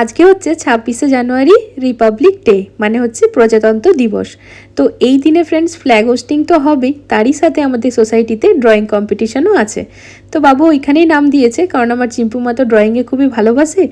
আজকে হচ্ছে ছাব্বিশে জানুয়ারি রিপাবলিক ডে মানে হচ্ছে প্রজাতন্ত্র দিবস। তো এই দিনে ফ্রেন্ডস ফ্ল্যাগ হোস্টিং তো হবেই, তারই সাথে আমাদের সোসাইটিতে ড্রয়িং কম্পিটিশনও আছে। তো বাবু ওইখানেই নাম দিয়েছে, কারণ আমার চিম্পু মা তো ড্রয়িংয়ে খুবই ভালোবাসে।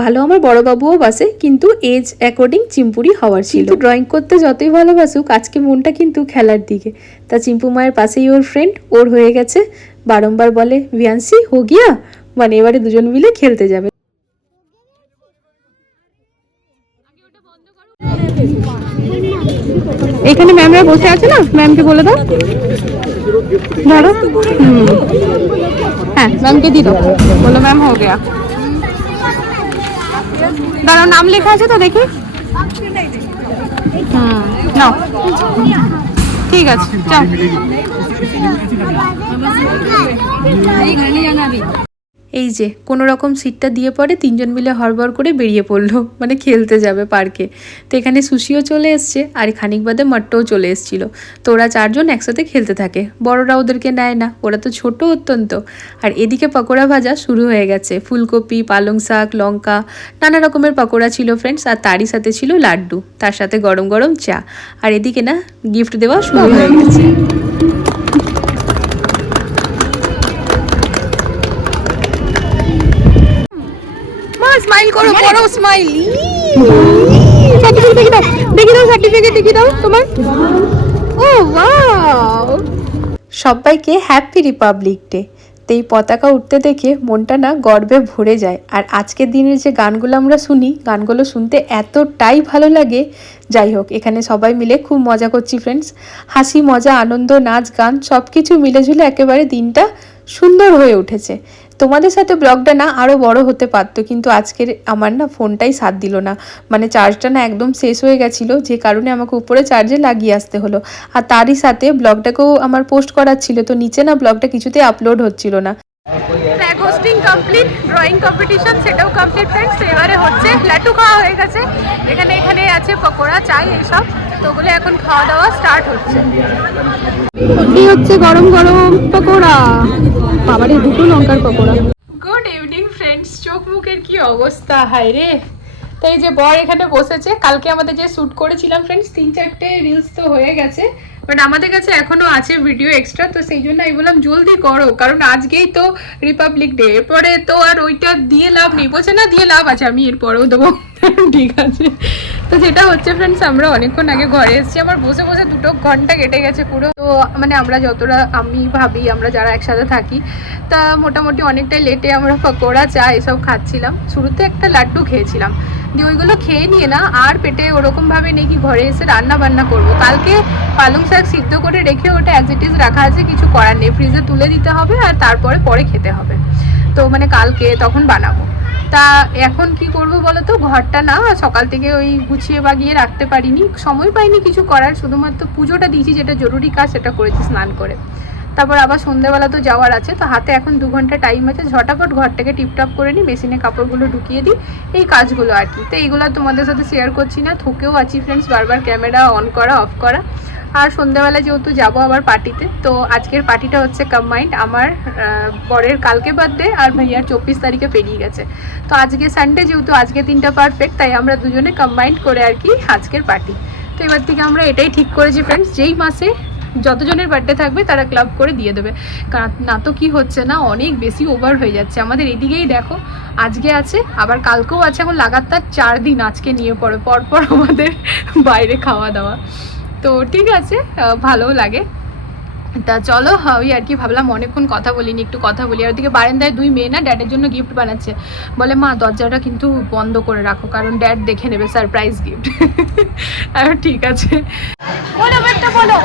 ভালো আমার বড় বাবুও বাসে, কিন্তু এজ অ্যাকর্ডিং চিম্পুরই হওয়ার ছিল। ড্রয়িং করতে যতই ভালোবাসুক, আজকে মনটা কিন্তু খেলার দিকে। তা চিম্পু মায়ের পাশেই ওর ফ্রেন্ড ওর হয়ে গেছে। বারংবার বলে, ভিয়ান্সি, হো গিয়া? মানে এবারে দুজন মিলে খেলতে যাবে। এখানে ম্যামরা বসে আছে না? ম্যামকে বলে দাও। ধরো। হুম। হ্যাঁ ম্যামকে দিয়ে দাও। বলো ম্যাম হো গেয়া। দাঁড়াও, নাম লেখা আছে তো দেখি। হুম, নাও। ঠিক আছে চল এই যে, কোনো রকম সিটটা দিয়ে পরে তিনজন মিলে হড়বড় করে বেরিয়ে পড়ল মানে খেলতে যাবে পার্কে। তো এখানে সুশিও চলে এসছে আর খানিক বাদে মট্টও চলে এসছিল। তো ওরা চারজন একসাথে খেলতে থাকে। বড়রা ওদেরকে নেয় না, ওরা তো ছোট অত্যন্ত। আর এদিকে পকোড়া ভাজা শুরু হয়ে গেছে। ফুলকপি, পালং শাক, লঙ্কা, নানা রকমের পকোড়া ছিল ফ্রেন্ডস আর তারই সাথে ছিল লাড্ডু, তার সাথে গরম গরম চা। আর এদিকে না গিফট দেওয়া শুরু হয়ে গেছে। স্মাইল করো বড় স্মাইল সার্টিফিকেট দেখি দাও দেখি দাও সার্টিফিকেট দেখি দাও তোমার। ও ওয়াও সবাইকে হ্যাপি রিপাবলিক ডে তো এই পতাকা উঠতে দেখে মনটা না গর্বে ভরে যায়। আর আজকের দিনের যে গানগুলো আমরা শুনি গানগুলো শুনতে এতটাই ভালো লাগে। যাই হোক এখানে সবাই মিলে খুব মজা করছি ফ্রেন্ডস হাসি মজা আনন্দ নাচ গান সব কিছু মিলেঝুলে একেবারে দিনটা সুন্দর হয়ে উঠেছে। তোমাদের সাথে ব্লগটা না আরও বড় হতে পারতো, কিন্তু আজকের আমার না ফোনটাই সাথ দিল না। মানে চার্জটা না একদম শেষ হয়ে গেছিল, যে কারণে আমাকে উপরে চার্জে লাগিয়ে আসতে হলো। আর তারই সাথে ব্লগটাকেও আমার পোস্ট করার ছিল তো নিচে না ব্লগটা কিছুতেই আপলোড হচ্ছিল না। Flag hosting complete drawing competition সেটাও কমপ্লিট ফ্রেন্ডস এবারে হচ্ছে লাটু খাওয়া হয়ে গেছে। এখানে এখানে আছে পকোড়া চাই এইসব। তো ওগুলো এখন খাওয়া দাওয়া স্টার্ট হচ্ছে। এই হচ্ছে গরম গরম পকোড়া। বাবারে দুটো লঙ্কার পকোড়া। গুড ইভিনিং ফ্রেন্ডস চোখ মুখের কি অবস্থা? হায় রে। তাই যে বর এখানে বসেছে কালকে আমাদের যে শ্যুট করেছিলাম ফ্রেন্ডস তিন চারটে রিলস তো হয়ে গেছে। বাট আমাদের কাছে এখনও আছে ভিডিও এক্সট্রা তো সেই জন্য আমি বললাম, জলদি করো, কারণ আজকেই তো রিপাবলিক ডে এরপরে তো আর ওইটা দিয়ে লাভ নেই। বলছে, না, দিয়ে লাভ আছে, আমি এরপরেও দেবো। ঠিক আছে। তো যেটা হচ্ছে ফ্রেন্ডস আমরা অনেকক্ষণ আগে ঘরে এসেছি। আমার বসে বসে দুটো ঘণ্টা কেটে গেছে পুরো। তো মানে আমরা যতটা, আমি ভাবি, আমরা যারা একসাথে থাকি, তা মোটামুটি অনেকটাই লেটে আমরা পকোড়া, চা, এসব খাচ্ছিলাম। শুরুতে একটা লাড্ডু খেয়েছিলাম। দিয়ে ওইগুলো খেয়ে নিয়ে না, আর পেটে ওরকমভাবে নেই কি ঘরে এসে রান্না বান্না করব। কালকে পালং শাক সিদ্ধ করে রেখে ওটা অ্যাজ ইট ইজ রাখা আছে, কিছু করার নেই। ফ্রিজে তুলে দিতে হবে আর তারপরে পরে খেতে হবে। তো মানে কালকে তখন বানাবো। তা এখন কি করব বলো তো ঘরটা না, সকাল থেকে ওই গুছিয়ে বাগিয়ে রাখতে পারিনি। সময় পাইনি কিছু করার, শুধুমাত্র পুজোটা দিয়েছি, যেটা জরুরি কাজ, সেটা করেছি স্নান করে। তারপর আবার সন্ধ্যেবেলা তো যাওয়ার আছে, তো হাতে এখন দু ঘণ্টা টাইম আছে। ঝটাপট ঘরটাকে টিপটপ করে নিই, মেশিনে কাপড়গুলো ঢুকিয়ে দিই, এই কাজগুলো আর কি। তো এইগুলো তোমাদের সাথে শেয়ার করছি না, থকেও আছি ফ্রেন্ডস বারবার ক্যামেরা অন করা অফ করা। আর সন্ধ্যাবেলা যেহেতু যাব আবার পার্টিতে তো আজকের পার্টিটা হচ্ছে কম্বাইন্ড আমার বরের কালকে বার্থডে আর ভাইয়ার চব্বিশ তারিখে পেরিয়ে গেছে। তো আজকে সানডে যেহেতু আজকে তিনটা পারফেক্ট তাই আমরা দুজনে কম্বাইন্ড করে আর কি আজকের পার্টি তো এবার থেকে আমরা এটাই ঠিক করেছি ফ্রেন্ডস যেই মাসে যতজনের বার্থডে থাকবে তারা ক্লাব করে দিয়ে দেবে। না তো কি হচ্ছে না, অনেক বেশি ওভার হয়ে যাচ্ছে। আমাদের এদিকেই দেখো, আজকে আছে, আবার কালকেও আছে, এখন লাগাতার চার দিন আজকে নিয়ে পড়ে। পরপর আমাদের বাইরে খাওয়া দাওয়া। তো ঠিক আছে ভালোও লাগে। তা চলো ওই আর কি ভাবলাম অনেকক্ষণ কথা বলিনি একটু কথা বলি। আর ওদিকে বারান্দায় দুই মেয়ে না ড্যাডের জন্য গিফট বানাচ্ছে। বলে মা দরজাটা কিন্তু বন্ধ করে রাখো কারণ ড্যাড দেখে নেবে সারপ্রাইজ গিফট আর ঠিক আছে। বলো একটা বলো।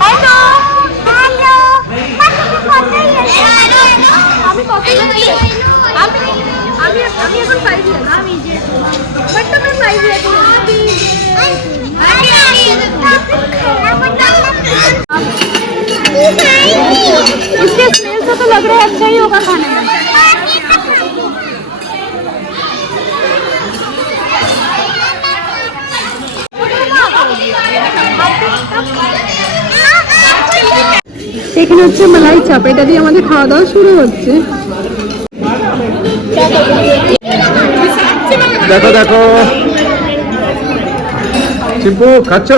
Hello hello. আমি আমি আমি আমি এখন ইয়ার্স আমি যে বাট আমি ফাইভ इसके स्मेल से तो लग रहा है अच्छा ही होगा खाने में এখানে হচ্ছে মালাই চাপ এটা দিয়ে আমাদের খাওয়া দাওয়া শুরু হচ্ছে দেখো দেখো চিম্পু খাচ্ছ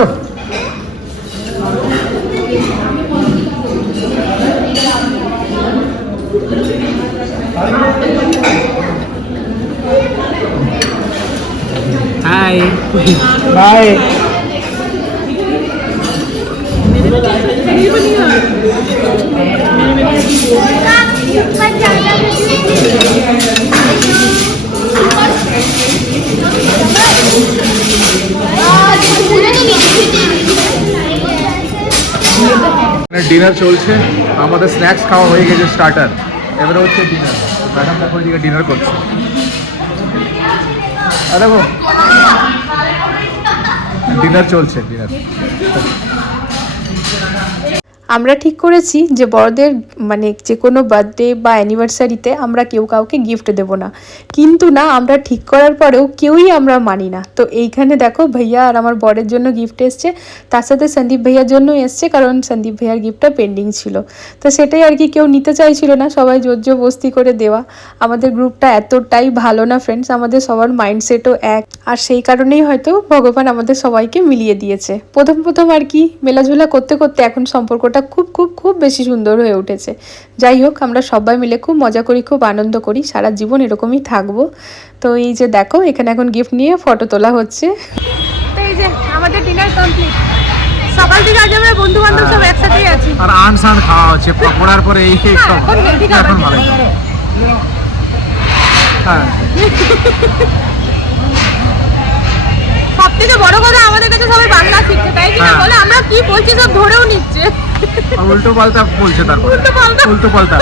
হাই বাই ডিনার চলছে। আমাদের স্ন্যাক্স খাওয়া হয়ে গেছে স্টার্টার এবারে হচ্ছে ডিনার ম্যাডাম দেখো ডিনার করছে। দেখো ডিনার চলছে ডিনার আমরা ঠিক করেছি যে বড়দের মানে যে কোনো বার্থডে বা অ্যানিভার্সারিতে আমরা কেউ কাউকে গিফট দেব না। কিন্তু না, আমরা ঠিক করার পরেও কেউই আমরা মানি না। তো এইখানে দেখো ভাইয়া আর আমার বরের জন্য গিফট এসছে। তার সাথে সন্দীপ ভাইয়ার জন্য এসছে কারণ সন্দীপ ভাইয়ার গিফটটা পেন্ডিং ছিল। তো সেটাই আর কি কেউ নিতে চাইছিল না, সবাই জোর বস্তি করে দেওয়া। আমাদের গ্রুপটা এতটাই ভালো না ফ্রেন্ডস আমাদের সবার মাইন্ডসেটও এক। আর সেই কারণেই হয়তো ভগবান আমাদের সবাইকে মিলিয়ে দিয়েছে। প্রথম প্রথম আর কি মেলাঝুলা করতে করতে এখন সম্পর্কটা খুব খুব খুব বেশি সুন্দর হয়ে উঠেছে। যাই হোক আমরা সবাই মিলে খুব মজা করি খুব আনন্দ করি সারা জীবন এরকমই থাকব। তো এই যে দেখো এখানে এখন গিফট নিয়ে ফটো তোলা হচ্ছে। তো এই যে আমাদের ডিনার কমপ্লিট সকাল থেকে আজ আমরা বন্ধু বান্ধব সব একসাথেই আছি। আর আন খাওয়া হচ্ছে পকোড়ার পরে এই এই এখন healthy খাবার হ্যাঁ। সব থেকে বড় কথা আমাদের কাছে সবাই বাংলা শিখছে তাই কি না হ্যাঁ। বলে? আমরা কি বলছি সব ধরেও নিচ্ছে। আর উল্টো পাল্টা বলছে তারপর। উল্টো পাল্টা।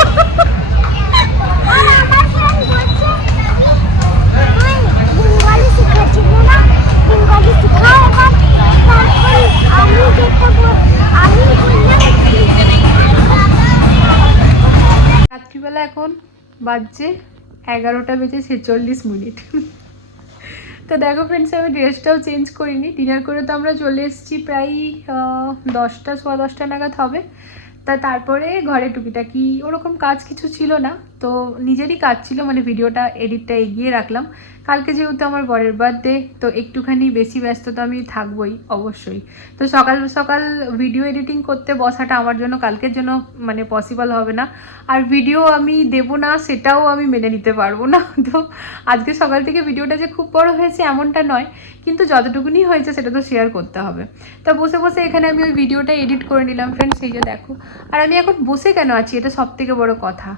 রাত্রিবেলা এখন বাজছে এগারোটা বেজে ছেচল্লিশ মিনিট। তো দেখো ফ্রেন্ডস আমি ড্রেসটাও চেঞ্জ করিনি। ডিনার করে তো আমরা চলে এসেছি প্রায় দশটা, সোয়া দশটা নাগাদ হবে। তা তারপরে ঘরে টুকিটাকি ওরকম কাজ কিছু ছিল না। তো নিজেরই কাজ ছিল মানে ভিডিওটা এডিটটা এগিয়ে রাখলাম। কালকে যেহেতু আমার বরের বার্থডে তো একটুখানি বেশি ব্যস্ত তো আমি থাকবোই, অবশ্যই। তো সকাল সকাল ভিডিও এডিটিং করতে বসাটা আমার জন্য, কালকের জন্য মানে পসিবল হবে না। আর ভিডিও আমি দেব না, সেটাও আমি মেনে নিতে পারব না। তো আজকে সকাল থেকে ভিডিওটা যে খুব বড় হয়েছে, এমনটা নয়। কিন্তু যতটুকুনি হয়েছে, সেটা তো শেয়ার করতে হবে। তা বসে বসে এখানে আমি ওই ভিডিওটা এডিট করে নিলাম। ফ্রেন্ডস এই যে দেখো। আর আমি এখন বসে কেন আছি? এটা সব থেকে বড় কথা।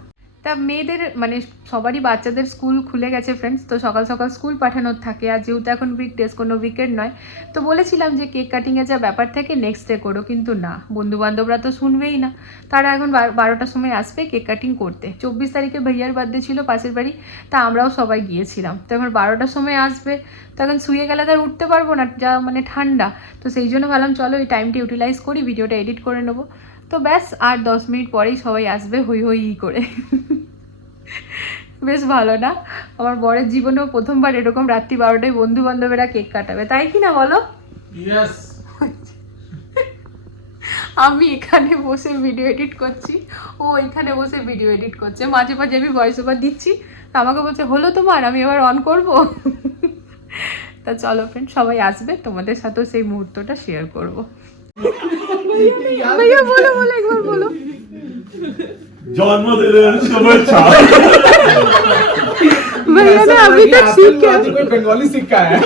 তা মেয়েদের মানে সবারই বাচ্চাদের স্কুল খুলে গেছে ফ্রেন্ডস তো সকাল সকাল স্কুল পাঠানোর থাকে। আর যেহেতু এখন উইকডেজ কোনো উইকেন্ড নয়, তো বলেছিলাম যে কেক কাটিংয়ের যা ব্যাপার থাকে নেক্সট ডে করো, কিন্তু না বন্ধু বান্ধবরা তো শুনবেই না। তারা এখন বার- বারোটার সময় আসবে কেক কাটিং করতে। চব্বিশ তারিখে ভাইয়ার বার্থডে ছিল পাশের বাড়ি, তা আমরাও সবাই গিয়েছিলাম। তো এখন বারোটার সময় আসবে তখন শুয়ে গেলে তো আর উঠতে পারব না, যা মানে ঠান্ডা। তো সেই জন্য ভাবলাম, চলো এই টাইমটা ইউটিলাইজ করি ভিডিওটা এডিট করে নেব। তো ব্যাস আর দশ মিনিট পরেই সবাই আসবে হই হই করে। বেশ ভালো না? আমার বরের জীবনেও প্রথমবার এরকম রাত্রি বারোটায় বন্ধু বান্ধবেরা কেক কাটাবে। তাই কি না বলো? আমি এখানে বসে ভিডিও এডিট করছি। ও এখানে বসে ভিডিও এডিট করছে। মাঝে মাঝে আমি ভয়েস ওভার দিচ্ছি। তা আমাকে বলছে হলো তোমার? আমি এবার অন করব? তা চলো ফ্রেন্ড সবাই আসবে। তোমাদের সাথেও সেই মুহূর্তটা শেয়ার করব। भैया बोलो बोलो एक बार बोलो। जन्मदिन शुभेच्छा भैया ने अभी तक सीख के बंगाली सीखा है।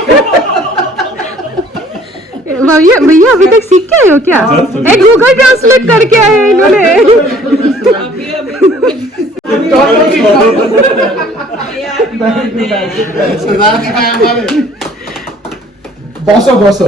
भैया भैया अभी तक सीख के आए हो क्या? हाँ, तो एक गूगल ट्रांसलेट करके आए हैं इन्होंने। बसो बसो।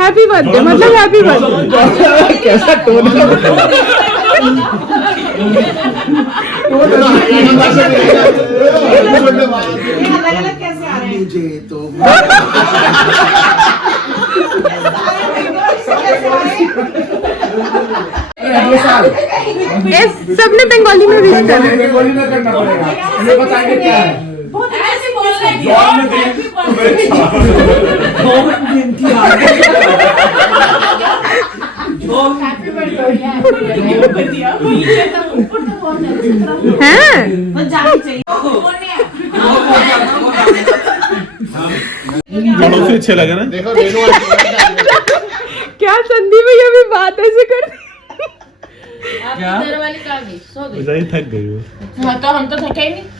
हैप्पी बर्थडे मतलब हैप्पी बर्थडे कैसा टोन है? मुझे तो ये सबने बंगाली में विश कर। बंगाली में करना पड़ेगा। ये बताएँगे क्या है? ไม่ได้ถามน้องมันยืนที่ร้านน้อง হ্যাঁ दोनों से अच्छे लगे ना क्या संदीप भैया भी बात ऐसे कर क्या थक गई हो हाँ, तो हम तो थके ही नहीं।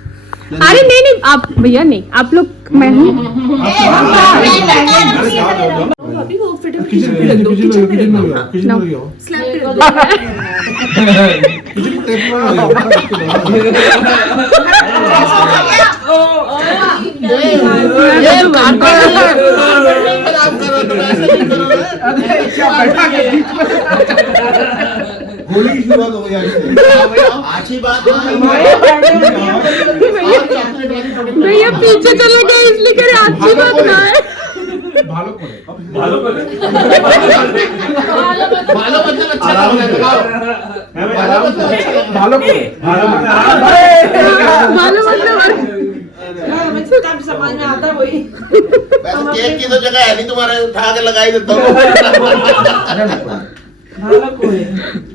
अरे नहीं नहीं आप भैया नहीं आप लोग मैं हूँ। की गोली की शुरुआत हो गई अच्छी हाँ बात हाँ, भैया पीछे चले गए इसलिए करे अच्छी बात ना है। हाँ, तो समझ में आता वही। केक की तो जगह है नहीं तुम्हारे उठा के लगाई देता हूँ। ভালো করে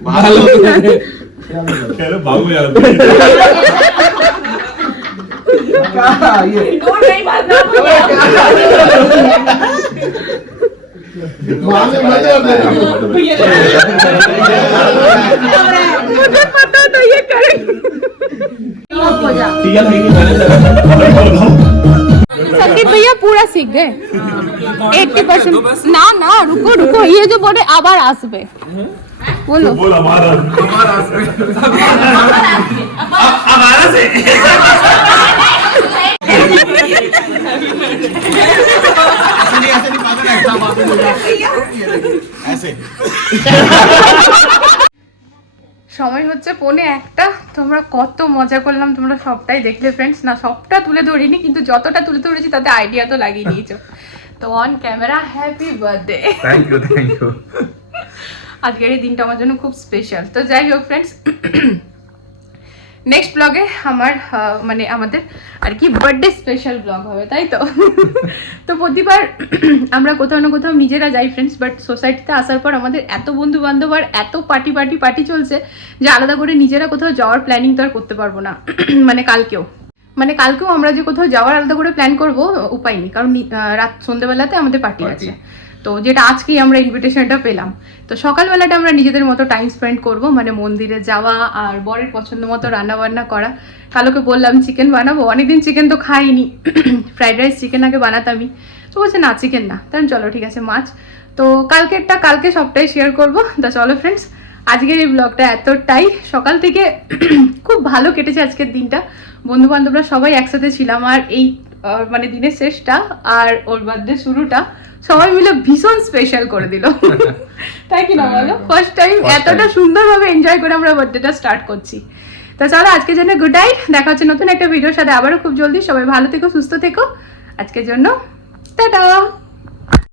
ভালো করে चलो भागो यार ये? डोर नहीं मारना माने मतलब मुझे पता था ये करेंगे हो जा ठीक है संदीप भैया पूरा सीख गए। Eighty percent. ना ना रुको रुको ये जो बोले आबार आस पे बोलो बोल आबार आबार आसबे आबार से ऐसे। সময় হচ্ছে পৌনে একটা। তোমরা কত মজা করলাম তোমরা সবটাই দেখলে ফ্রেন্ডস না সবটা তুলে ধরিনি কিন্তু যতটা তুলে ধরেছি তাতে আইডিয়া তো লাগিয়ে নিয়েছো তো on camera happy birthday thank you thank you আজকের এই দিনটা আমার জন্য খুব স্পেশাল তো যাই হোক ফ্রেন্ডস নেক্সট ব্লগে আমার মানে আমাদের আর কি বার্থডে স্পেশাল ব্লগ হবে তাই তো? তো প্রতিবার আমরা কোথাও না কোথাও নিজেরা যাই ফ্রেন্ডস বাট সোসাইটিতে আসার পর আমাদের এত বন্ধু বান্ধব আর এত পার্টি পার্টি পার্টি চলছে যে আলাদা করে নিজেরা কোথাও যাওয়ার প্ল্যানিং তো আর করতে পারব না মানে কালকেও। মানে কালকেও আমরা যে কোথাও যাওয়ার আলাদা করে প্ল্যান করব উপায় নেই কারণ রাত সন্ধ্যেবেলাতে আমাদের পার্টি আছে। তো যেটা আজকেই আমরা ইনভিটেশনটা পেলাম। তো সকালবেলাটা আমরা নিজেদের মতো টাইম স্পেন্ড করব মানে মন্দিরে যাওয়া আর বরের পছন্দ মতো রান্না বান্না করা। কালোকে বললাম চিকেন বানাবো? অনেকদিন চিকেন তো খাইনি। ফ্রাইড রাইস চিকেন আগে বানাতামই। তো বলছে, না চিকেন না। তাহলে চলো, ঠিক আছে, মাছ। তো কালকেরটা কালকে সবটাই শেয়ার করব। তা চলো ফ্রেন্ডস আজকের এই ব্লগটা এতটাই। সকাল থেকে খুব ভালো কেটেছে আজকের দিনটা। বন্ধু বান্ধবরা সবাই একসাথে ছিলাম। আর এই মানে দিনের শেষটা আর ওর বার্থডে শুরুটা। সবাই মিলে ভীষণ স্পেশাল করে দিল। তাই কি না বলো? First time First time. এতটা সুন্দরভাবে এনজয় করে আমরা বার্থডেটা স্টার্ট করছি। তো চলো আজকের জন্য গুড নাইট দেখা হচ্ছে নতুন একটা ভিডিওর সাথে আবারও খুব জলদি। সবাই ভালো থেকো সুস্থ থেকো। আজকের জন্য টাটা।